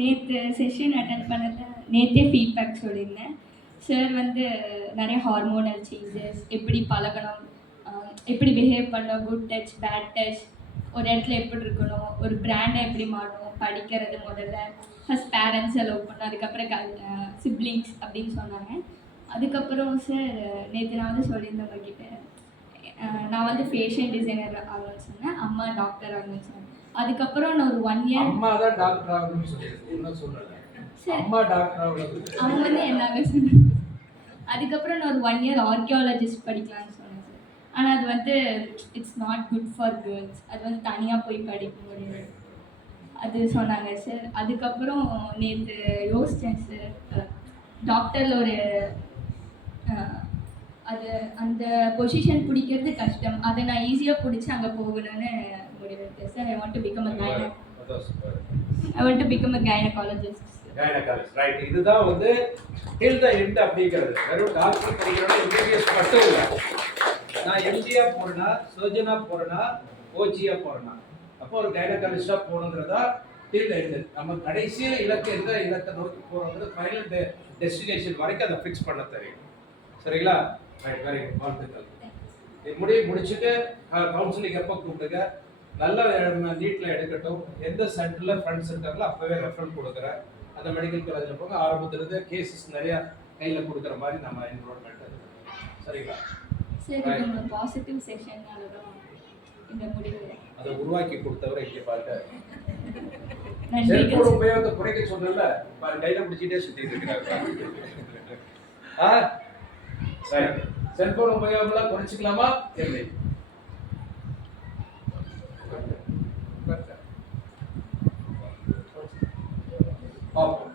நேற்று session attend பண்ணல, நேற்றே ஃபீட்பேக் சொல்லியிருந்தேன். சார் வந்து நிறைய ஹார்மோனல் சேஞ்சஸ், எப்படி பழகணும், எப்படி பிஹேவ் பண்ணணும், குட் டச் பேட் டச், ஒரு இடத்துல எப்படி இருக்கணும், ஒரு பிராண்டை எப்படி மாறணும், படிக்கிறது முதல்ல, ஃபஸ்ட் பேரண்ட்ஸை லவ் பண்ணணும், அதுக்கப்புறம் சிப்ளிங்ஸ் அப்படின்னு சொன்னாங்க. அதுக்கப்புறம் சார் நேற்று நான் வந்து சொல்லியிருந்தேன் உங்ககிட்ட, நான் வந்து ஃபேஷன் டிசைனர் ஆகணும்னு சொன்னேன், அம்மா டாக்டர் ஆகணும்னு சொன்னேன். அதுக்கப்புறம் நான் ஒரு 1 இயர் அம்மா தான் டாக்டர் ஆகணும்னு சொல்லியிருக்கேன். அம்மா டாக்டர் ஆகணும் அவங்க வந்து என்னாக சொன்னாங்க. அதுக்கப்புறம் நான் ஒரு 1 இயர் ஆர்கியாலஜிஸ்ட் படிக்கலாம்னு சொன்னேன் சார். ஆனால் அது வந்து it's not good for girls, அது வந்து தனியாக போய் படிக்க முடியாது அது சொன்னாங்க சார். அதுக்கப்புறம் நேற்று யோசித்தேன் சார், டாக்டரில் ஒரு அது அந்த பொசிஷன் பிடிக்கிறது கஷ்டம், அதை நான் ஈஸியாக பிடிச்சி அங்கே போகணும்னு முடிவெடுத்தேன் sir. I want to become a gynaecologist. Gynaecologist right. இதுதான் வந்து டில் தி எண்ட் அப்படிங்கிறது. வெறும் டாக்டர் படிக்கிறோட எம்பிபிஎஸ் மட்டும் இல்லை. நான் எம்டியா போறேனா, சர்ஜனா போறேனா, ஓஜியா போறேனா, அப்போ ஒரு கைனகாலஜிஸ்டா போகணுங்கிறதா டில் தி எண்ட். நம்ம கடைசி இலக்கு எந்த இலக்கை நோக்கி போகிறோங்கிறது ஃபைனல் டெஸ்டினேஷன் வரைக்கும் அதை ஃபிக்ஸ் பண்ண தெரியும். சரிங்களா? ரைட், வெரி குட், வாழ்த்துக்கள். முடிச்சுட்டு கவுன்சிலிங் எப்போ கூப்பிடுங்க, நல்ல நீட்டில் எடுக்கட்டும். எந்த சென்டரில் ஃப்ரெண்ட்ஸ் இருக்காங்களோ அப்போவே ரெஃபரல் கொடுக்குறேன். அந்த மெடிக்கல் காலேஜில் போக ஆரம்பத்துலேருந்து கேசஸ் நிறையா கையில் கொடுக்குற மாதிரி நம்ம என்ரோல்மெண்ட் அது. சரிங்களா? சரி, பாசிட்டிவ் செஷன்னால தான் இந்த முடிவு. அதை உருவாக்கி கொடுத்தவரை இங்கே பாருங்க. செல்போன் உபயோகத்தை குறைக்க சொன்னல, கையில் பிடிச்சிட்டே சுற்றிட்டு இருக்கிறாங்க. சரி, செல்போன் உபயோகம்லாம் குறைச்சிக்கலாமா எப்படி? பாப்போம்.